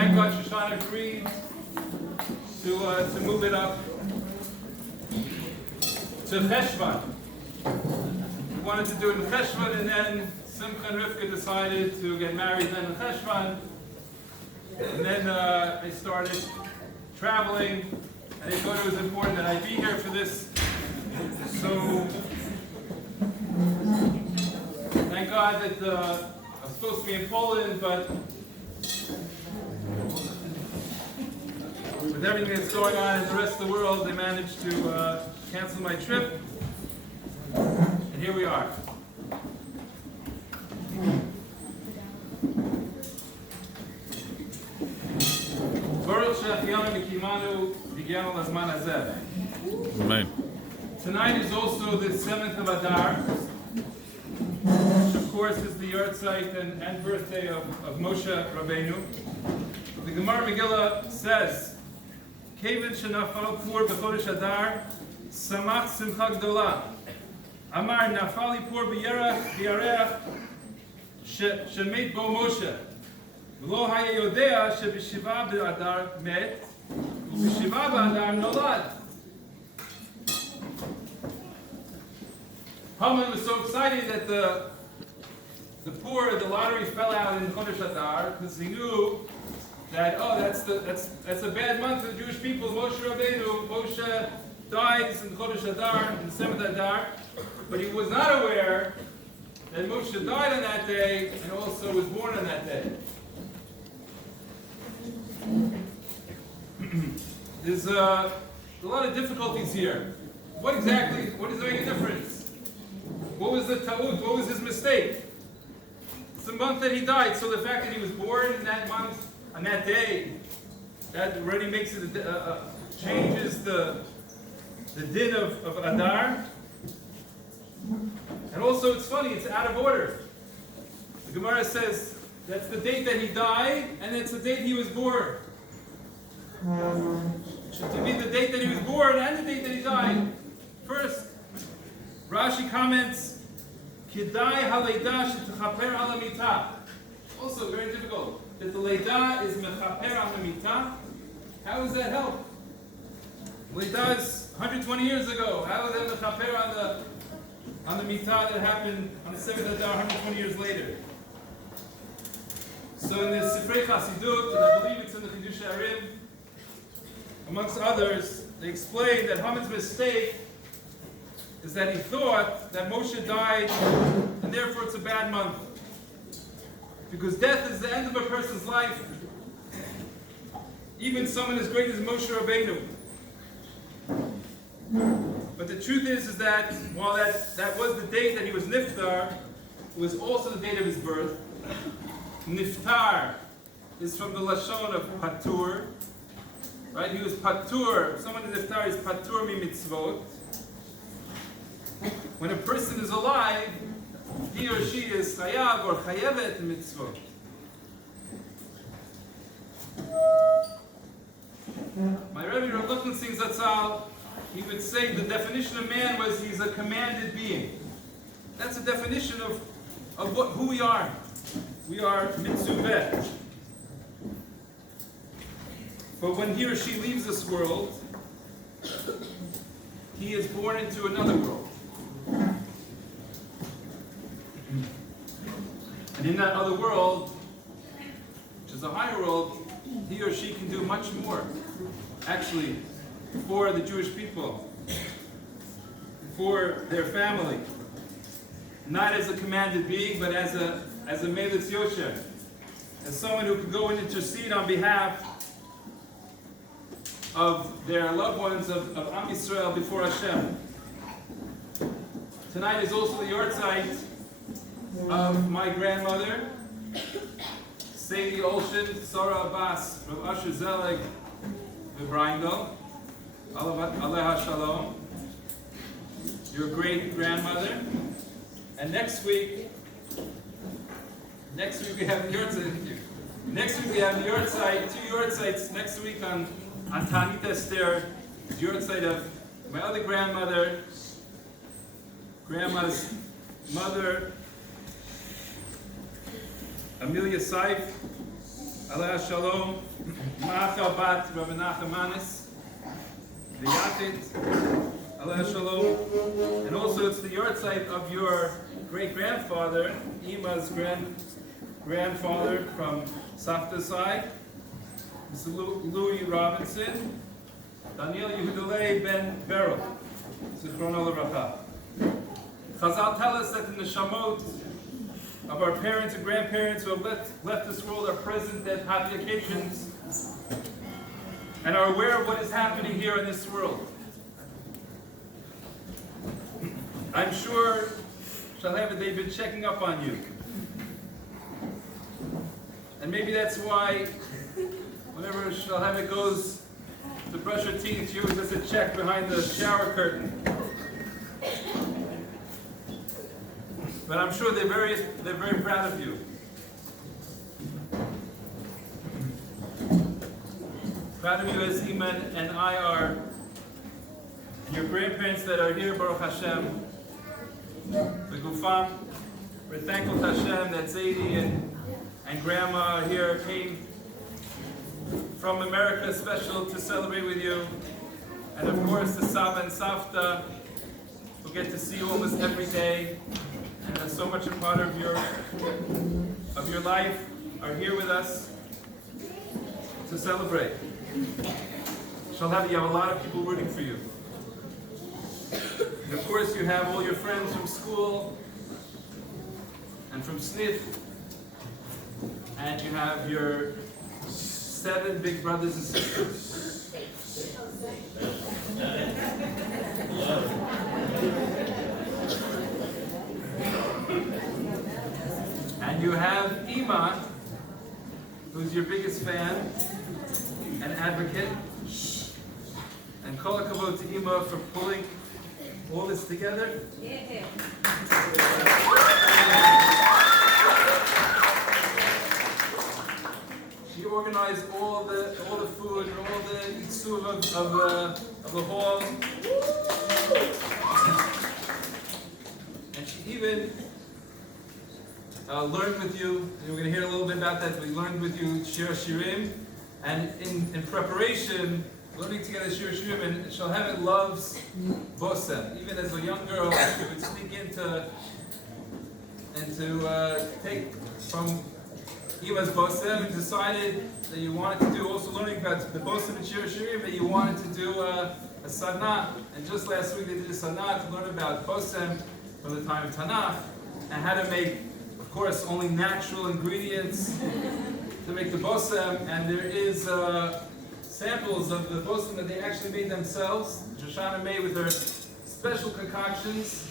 thank God Shoshana agreed to move it up to Cheshvan. We wanted to do it in Cheshvan, and then Simcha and Rivka decided to get married then in Cheshvan. And then I started traveling, and I thought it was important that I be here for this. So thank God that I was supposed to be in Poland, but with everything that's going on in the rest of the world, they managed to cancel my trip. And here we are. Amen. Tonight is also the 7th of Adar, which of course is the yahrzeit and birthday of Moshe Rabbeinu. The Gemara Megillah says, Kevin shenafal pur b'chodesh Adar, samach simcha gdola. Amar nafali pur b'yareach shemet bo Moshe. V'lo haya yodea sheb'shiva b'Adar met, u'b'shiva b'Adar nolad. Haman was so excited that the lottery fell out in Chodesh Adar because he knew that that's a bad month for the Jewish people. Moshe died in Chodesh Adar, in the 7th Adar, but he was not aware that Moshe died on that day and also was born on that day. There's a lot of difficulties here. What does that make a difference? What was the ta'ud? What was his mistake? It's the month that he died, so the fact that he was born in that month, on that day, that already makes it, changes the din of Adar. And also it's funny, it's out of order. The Gemara says that's the date that he died, and it's the date he was born. It should be the date that he was born and the date that he died. First, Rashi comments, Kidai haleida shetchaper ala mitah. Also very difficult. That the leida is mechaper ala mitah. How does that help? Leida is 120 years ago. How is that mechaper on the mitah that happened on the 7th Adar 120 years later? So in the Sifrei Chasidut, and I believe it's in the Chidush Arim, amongst others, they explain that Haman's mistake is that he thought that Moshe died, and therefore it's a bad month. Because death is the end of a person's life. Even someone as great as Moshe Rabbeinu. But the truth is that while that was the date that he was niftar, it was also the date of his birth. Niftar is from the lashon of patur. Right? He was patur. Someone is niftar is patur mi mitzvot. When a person is alive, he or she is chayav or chayevet mitzvot. My Rebbe Rav Luchman Singh Zatzal, he would say the definition of man was he's a commanded being. That's the definition of who we are. We are mitzvah. But when he or she leaves this world, he is born into another world. And in that other world, which is a higher world, he or she can do much more, actually, for the Jewish people, for their family. Not as a commanded being, but as a Melitz Yosher, as someone who can go and intercede on behalf of their loved ones, of Am Yisrael before Hashem. Tonight is also the yahrzeit of my grandmother, Shalhevet Olshin, Sarah Abbas, Rav Asher Zelig, Vibrindel, Aleha Shalom, your great grandmother. And next week we have the yahrzeit. Next week we have the yahrzeit, two yahrzeits next week on Tanit Esther, the yahrzeit of my other grandmother's mother, Amelia Seif, Aleh Shalom, Micheal Bat Rabbi Nachemanis, the Yachid, Aleh Shalom, and also it's the yahrzeit of your great-grandfather, Ima's grandfather from Safta's side, Mr. Louis Robinson, Daniel Yehudalei ben Beryl, Zichrono Levracha. Chazal tell us that the neshamot of our parents and grandparents who have left this world are present at happy occasions and are aware of what is happening here in this world. I'm sure, Shalhevet, they've been checking up on you. And maybe that's why whenever Shalhevet goes to brush her teeth, she always does a check behind the shower curtain. But I'm sure they're very proud of you. Proud of you as Iman and I are, and your grandparents that are here, Baruch Hashem, the Gufam. We're thankful to Hashem that Zaidi and Grandma here came from America special to celebrate with you. And of course the Saba and Safta, who get to see you almost every day, and are so much a part of your life, are here with us to celebrate. Shalhevet, you have a lot of people rooting for you. And of course you have all your friends from school and from Snif, and you have your 7 big brothers and sisters. And you have Ima, who's your biggest fan and advocate. And kol hakavod to Ima for pulling all this together. She organized all the food and all the yitzuv of the hall. And she even learned with you, and we're going to hear a little bit about that. We learned with you Shir Shirim, and in preparation, learning together Shir Shirim, and Shalhevet loves Bosem. Even as a young girl, she would sneak into and to take from Ima's Bosem, and decided that you wanted to do, also learning about the Bosem and Shir Shirim, that you wanted to do a sadna. And just last week they did a sadna to learn about Bosem from the time of Tanakh, and how to make, of course, only natural ingredients to make the bosem, and there is samples of the bosem that they actually made themselves. Shoshana made with her special concoctions.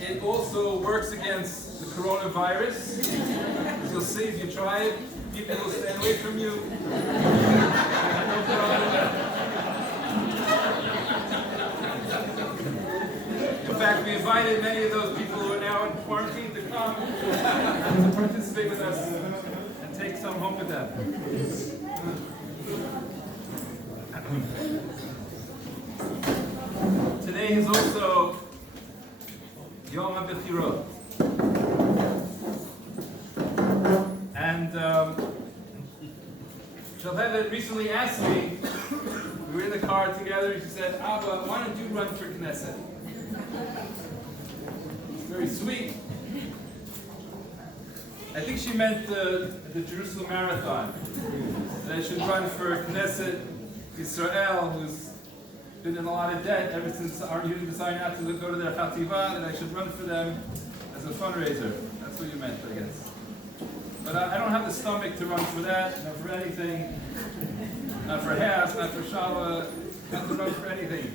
It also works against the coronavirus. As you'll see, if you try it, people will stand away from you. No problem. In fact, we invited many of those people who are now in quarantine to come to participate with us and take some home with them. Today is also Yom HaBechirot. And Shalhevet recently asked me, we were in the car together, and she said, Abba, why don't you run for Knesset? Very sweet. I think she meant the Jerusalem Marathon. That I should run for Knesset Yisrael, who's been in a lot of debt ever since our union decided not to go to their chativa, and I should run for them as a fundraiser. That's what you meant, I guess. But I don't have the stomach to run for that, not for anything, not for Has, not for Shava, not to run for anything.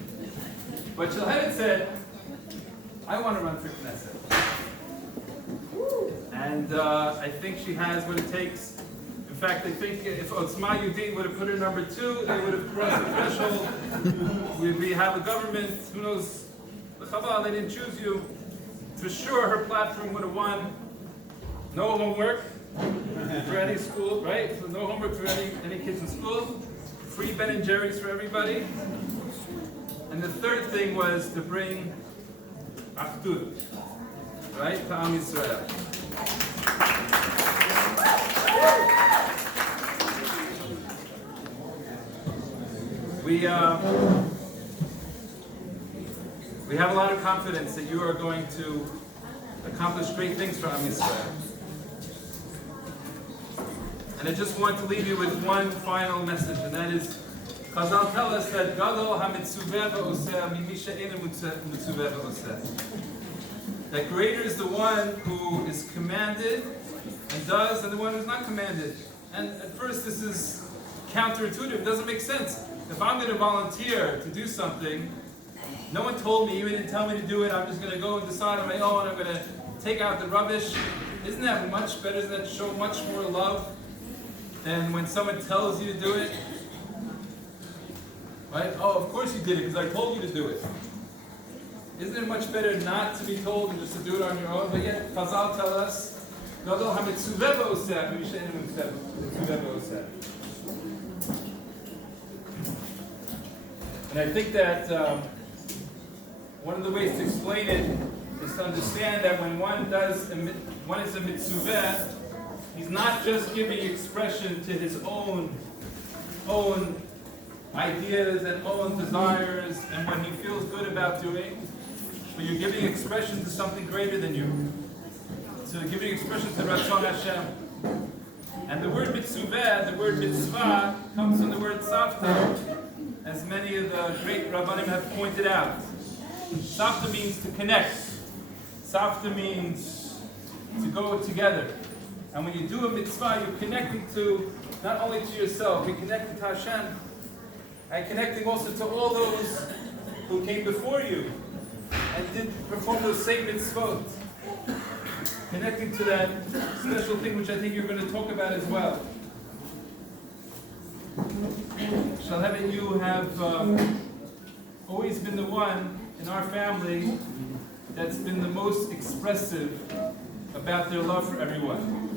But Shalhevet said, I want to run for Knesset. And I think she has what it takes. In fact, I think if Otzma Yudin would have put her number 2, they would have crossed the threshold. We'd have a government, who knows, the Chabal, they didn't choose you. For sure, her platform would have won. No homework for any school, right? So no homework for any kids in school. Free Ben and Jerry's for everybody. And the third thing was to bring Achdut, right? To Am Yisrael. We have a lot of confidence that you are going to accomplish great things for Am Yisrael. And I just want to leave you with one final message, and that is, Chazal tell us that Gadol ha-mitzvah v'oseh mimisha eino mitzvah v'oseh. That greater is the one who is commanded and does than the one who's not commanded. And at first this is counterintuitive, it doesn't make sense. If I'm going to volunteer to do something, no one told me, even didn't tell me to do it, I'm just going to go and decide on my own, I'm going to take out the rubbish. Isn't that much better? Doesn't that show much more love than when someone tells you to do it? Right? Oh, of course you did it because I told you to do it. Isn't it much better not to be told than just to do it on your own? But yet, Chazal tell us, and I think that one of the ways to explain it is to understand that when one is a mitzvah, he's not just giving expression to his own ideas and own desires and what he feels good about doing, but you're giving expression to something greater than you. So you're giving expression to Ratzon Hashem. And the word mitzvah, the word mitzvah, comes from the word savta, as many of the great Rabbanim have pointed out. Savta means to connect. Savta means to go together. And when you do a mitzvah, you're connecting to, not only to yourself, you're connecting to Hashem, and connecting also to all those who came before you and did perform those same mitzvot. Connecting to that special thing which I think you're going to talk about as well. Shalhevet, you have always been the one in our family that's been the most expressive about their love for everyone.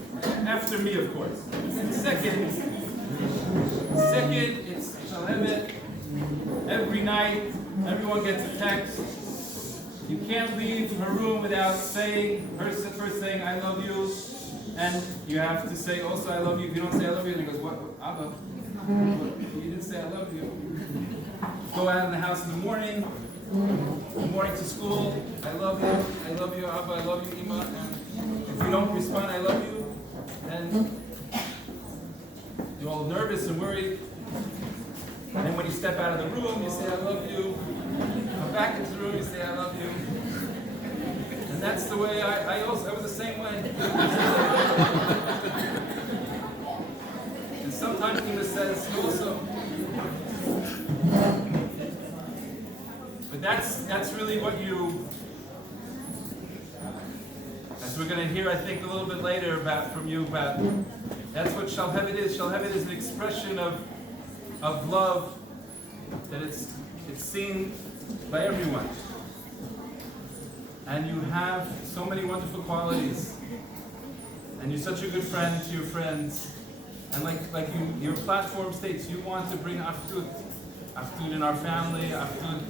After me, of course. And second, it's Shalhevet. Every night, everyone gets a text. You can't leave her room without saying, first saying, I love you. And you have to say also, I love you. If you don't say I love you, and he goes, what? Abba? You didn't say I love you. Go out in the house in the morning to school. I love you, Abba, I love you, Ima. And if you don't respond, I love you, then you're all nervous and worried. And then when you step out of the room, you say, I love you. Come back into the room, you say, I love you. And that's the way I was the same way. And sometimes Ima says, also. But that's really what you, as we're going to hear, I think, a little bit later from you about, that's what Shalhevet is. Shalhevet is an expression of love, that it's seen by everyone. And you have so many wonderful qualities. And you're such a good friend to your friends. And like your platform states, you want to bring Achdut in our family, Achdut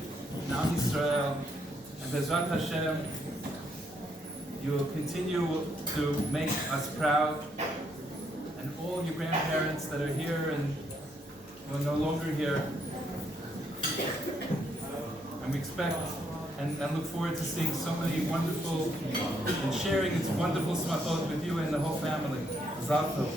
in Am Yisrael, and Bezrat Hashem, you will continue to make us proud, and all your grandparents that are here and who are no longer here. And we expect and look forward to seeing so many wonderful, and sharing its wonderful smachot with you and the whole family. Mazal tov.